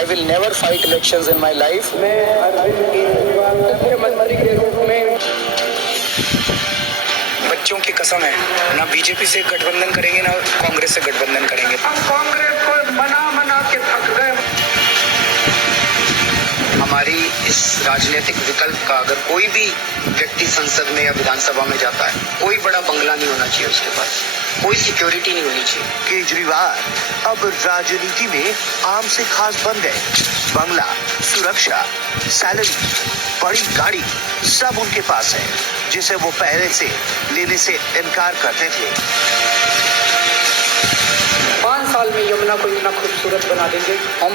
I will never fight elections in my life. मैं अरविंद केजरीवाल मुख्यमंत्री के रूप में बच्चों की कसम है, ना बीजेपी से गठबंधन करेंगे ना कांग्रेस से गठबंधन करेंगे। हम कांग्रेस को मना के थक गए। हमारी इस राजनीतिक विकल्प का अगर कोई भी व्यक्ति संसद में या विधानसभा में जाता है, कोई बड़ा बंगला नहीं होना चाहिए उसके पास, कोई सिक्योरिटी नहीं होनी चाहिए। केजरीवाल अब राजनीति में आम से खास बन गए। बंगला, सुरक्षा, सैलरी, बड़ी गाड़ी सब उनके पास है, जिसे वो पहले से लेने से इनकार करते थे। 5 साल में यमुना को इतना खूबसूरत बना देंगे। हम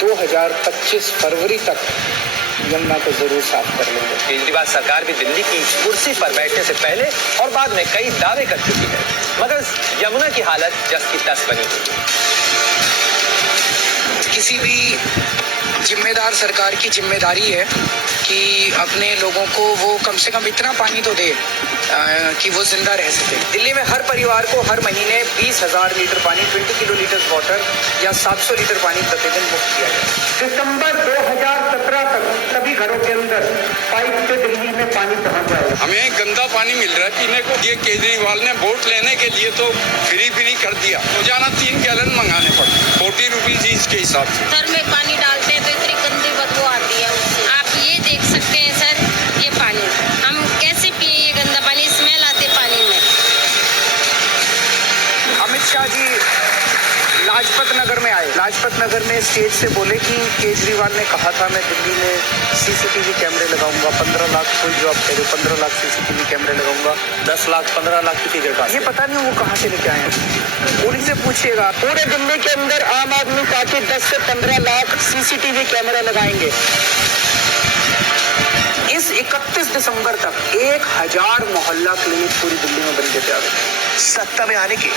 2025 फरवरी तक यमुना को जरूर साफ कर लेंगे। केजरीवाल सरकार भी दिल्ली की कुर्सी पर बैठने से पहले और बाद में कई दावे कर चुकी है, मगर यमुना की हालत जस की तस बनी हुई है। किसी भी जिम्मेदार सरकार की जिम्मेदारी है कि अपने लोगों को वो कम से कम इतना पानी तो दे कि वो जिंदा रह सके। दिल्ली में हर परिवार को हर महीने 20,000 लीटर पानी, 20 किलोलीटर वाटर या 700 लीटर पानी प्रतिदिन मुफ्त किया जाए। दिसंबर 2017 तक सभी घरों के अंदर पाइप से दिल्ली में पानी पहुंच जाएगा। हमें गंदा पानी मिल रहा है पीने को। ये केजरीवाल ने वोट लेने के लिए तो फ्री कर दिया। रोजाना 3 गैलन मंगाने पड़ते, 40 रुपीज ईच के हिसाब से। सर में पानी डालते हैं तो इतनी गंदी बदबू आती है उससे। आप ये देख सकते हैं सर, ये पानी हम कैसे पिए, ये गंदा पानी, स्मेल आती है पानी में। अमित शाह जी लाजपत नगर में आए, लाजपत नगर में स्टेज से बोले कि केजरीवाल ने कहा था मैं दिल्ली में सीसीटीवी कैमरे लगाऊंगा, 15 लाख कोई जॉब कह रहे, 15 लाख सीसीटीवी कैमरे लगाऊंगा, 10 लाख 15 लाख की फिगर का ये पता नहीं वो कहाँ से लेके आए हैं। पुलिस से पूछिएगा, पूरे दिल्ली के अंदर आम आदमी पार्टी 10 से 15 लाख सीसीटीवी कैमरा लगाएंगे। इस 31 दिसंबर तक 1000 मोहल्ला क्लिनिक पूरी दिल्ली में बन के तैयार है। सत्ता में आने के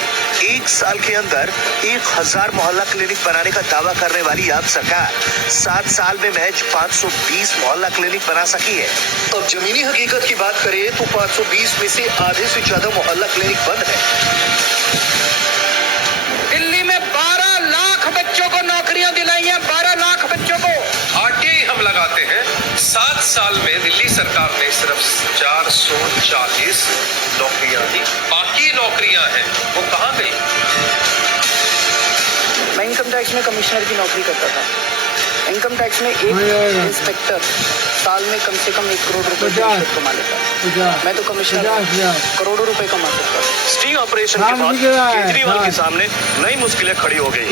1 साल के अंदर 1000 मोहल्ला क्लिनिक बनाने का दावा करने वाली अब सरकार 7 साल में महज 520 मोहल्ला क्लिनिक बना सकी है। अब जमीनी हकीकत की बात करें तो 520 में से आधे से ज्यादा मोहल्ला क्लिनिक बंद है। दिल्ली में 12 लाख बच्चों को नौकरियां दिलाई हैं, 12 लाख बच्चों को। आरटीआई हम लगाते हैं। 7 साल में दिल्ली सरकार ने सिर्फ 440 नौकरियां दी, बाकी नौकरियां हैं वो कहाँ गई? मैं इनकम टैक्स में कमिश्नर की नौकरी करता था। इनकम टैक्स में एक इंस्पेक्टर साल में कम से कम 1 करोड़ रुपए कमा लेता है। मैं तो कमिश्नर करोड़ों रुपए कमा सकता हूँ। स्टिंग ऑपरेशन के बाद केजरीवाल के सामने नई मुश्किलें खड़ी हो गई।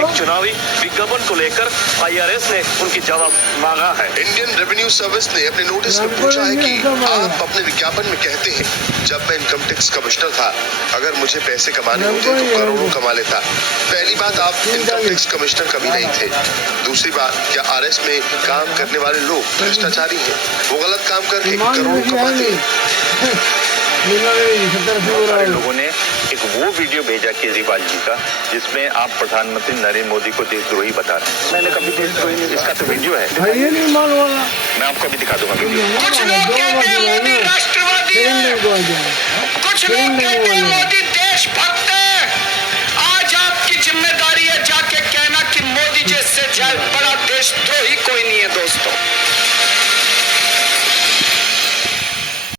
एक चुनावी विज्ञापन को लेकर IRS ने उनकी जवाब मांगा है। इंडियन रेवेन्यू सर्विस ने अपने नोटिस में पूछा है कि आप अपने विज्ञापन में कहते हैं जब मैं इनकम टैक्स कमिश्नर था, अगर मुझे पैसे कमाने होते तो करोड़ों कमा लेता। पहली बात, आप इनकम टैक्स कमिश्नर कभी नहीं थे। दूसरी बात, क्या RS में काम करने वाले लोग भ्रष्टाचारी हैं? वो गलत काम करके करोड़ों कमाते हैं। सारे लोगों ने एक वो वीडियो भेजा केजरीवाल जी का जिसमें आप प्रधानमंत्री नरेंद्र मोदी को देशद्रोही बता रहे हैं। मैंने कभी देशद्रोही नहीं, इसका तो वीडियो है, मैं आपको अभी दिखा दूंगा वीडियो। कुछ लोग कहते हैं मोदी राष्ट्रवादी है, कुछ लोग कहते हैं